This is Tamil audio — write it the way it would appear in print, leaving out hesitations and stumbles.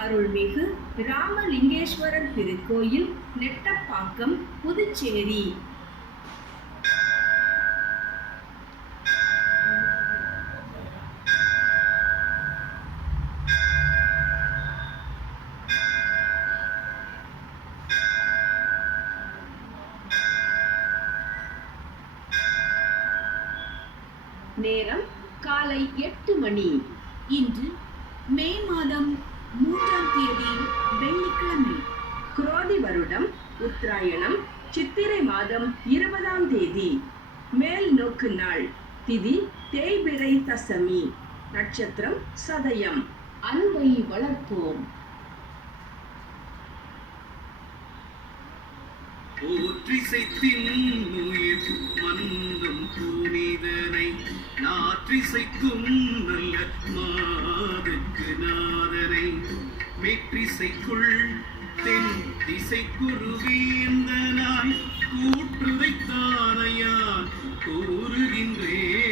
அருள்மிகு ராமலிங்கேஸ்வரர் திருக்கோயில், நெட்டப்பாக்கம், புதுச்சேரி. நேரம் காலை 8 மணி. இன்று மே மாதம் 3ஆம் தேதி, வெள்ளிக்கிழமை. குரோதி வருடம் உத்தராயணம், சித்திரை மாதம் 20ஆம் தேதி. மேல் நோக்கு நாள். திதி தேய்பிறை தசமி. நட்சத்திரம் சதயம். அன்பை வளர்ப்போம். போற்றிசைத்தின்னுயிர் மன்னும் புனிதனை, நாற்றிசைக்கும் நல்ல மாதுக்கு நாதனை, மேற்றிசைக்குள் தென் திசைக்குருவேந்தனாய் கூற்று வைத்தானையான் கூறுகின்றேன்.